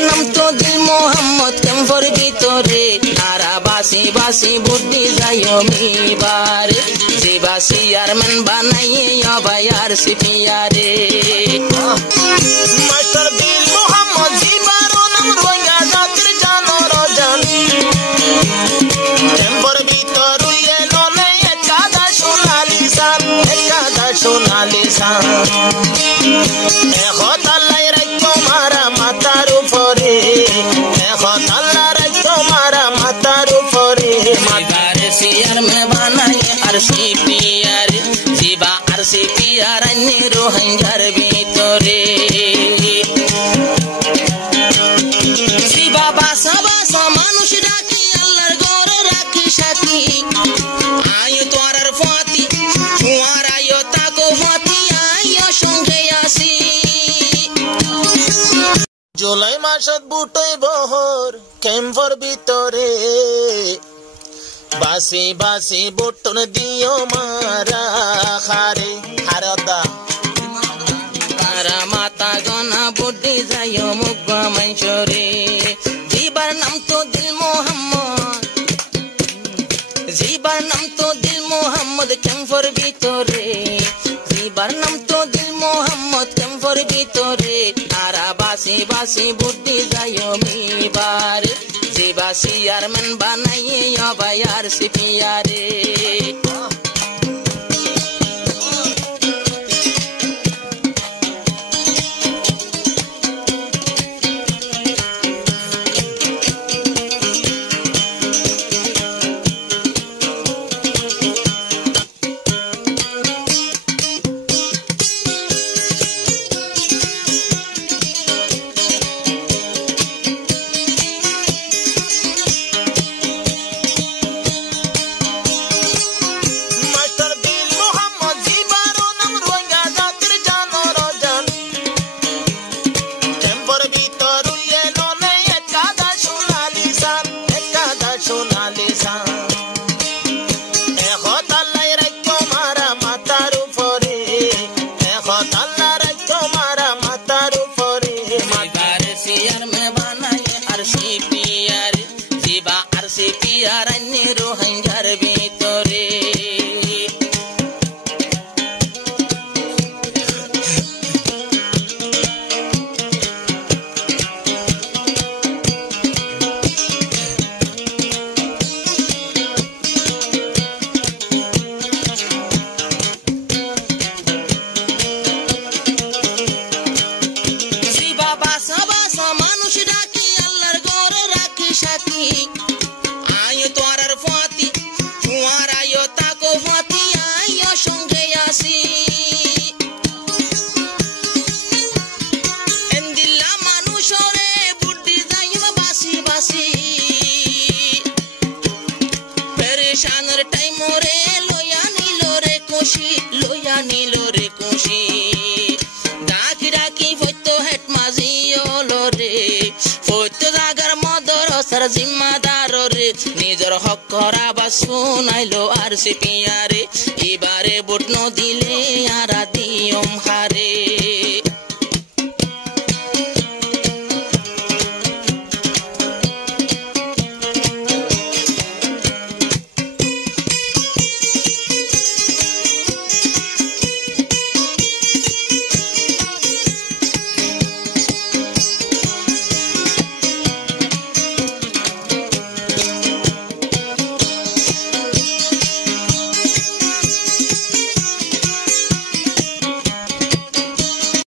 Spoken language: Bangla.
নাম তো দিল মোহাম্মদ ক্যাম্পর ভিতরে তারা বাসি বাসি বুদ্ধি যাইও মিবারে জিবা চেয়ারম্যান বানাইয়ে অবাই আরসিপিয়ারে মাস্টার দিল মোহাম্মদ জিবার নাম রোহিঙ্গা জাতির জানোর জান ক্যাম্পর ভিতর উইয়ে নলে একাদা সোনালি সান এখন আল্লাহ রাখো মারা মাথার উপরে এখন আল্লাহ রাখো মারা মাথার উপরে মাদারে চেয়ারম্যান বানাইয়ে আরসিপিয়ারে জিবা আরসিপিয়ার আইনে রোহিঙ্গার ভিতরে জিবা বাসা বাসা মানুষ ডাকি আল্লাহর ঘর রাখি সাথী আয় তোরার ফাতি তোমার আয় তাকো ফাতি আয় সঙ্গে আসি জুলাই মাসত বুটই বহর ক্যাম্পর ভিতরে বাসি বাসি বুটন দিও মারা খারে হারদা তারা মাতা গনা বুদ্ধি যাইও মুখ মঞ্চরে জিবার নাম তো দিল মোহাম্মদ জিবার নাম তো দিল মোহাম্মদ ক্যাম্পর ভিতরে জিবার নাম তো দিল মোহাম্মদ ক্যাম্পর ভিতরে তারা বাসি বাসি বুদ্ধি যাইও মিবার জিবা চেয়ারম্যান বানাইয়ে অবাই আরসিপিয়ারে মাস্টার দিল মোহাম্মদ জিবার নাম রোহিঙ্গা জাতির জানোর জান ক্যাম্পর ভিতর উইয়ে নলে একাদা সোনালি সান এখন আল্লাহ রাখো মারা মাথার উপরে এখন আল্লাহ রাখো মারা মাথার উপরে মাদারে চেয়ারম্যান বানাইয়ে আরসিপিয়ারে জিবা আরসিপিয়ার আইনে রোহিঙ্গার ভিতরে জিবা বাসা বাসা মানুষ ডাকি আল্লাহর ঘর রাখি সাথী আয় তোরার ফাতি তোমার আয় তাকো ফাতি আয় সঙ্গে আসি এন্দিল্লা মানুষরে বুদ্ধি যাইবা বাসি বাসি পেরেশানের টাইম রে লইয়া নিল রে খুশি ডাকি ডাকি ফইতো হেট মাঝি রে ফইতো জাগার মদরসার জিম্মাদার রে নিজের হক করা বা শুনাইলো আরসিপিয়ারে এবারে বুট ন দিল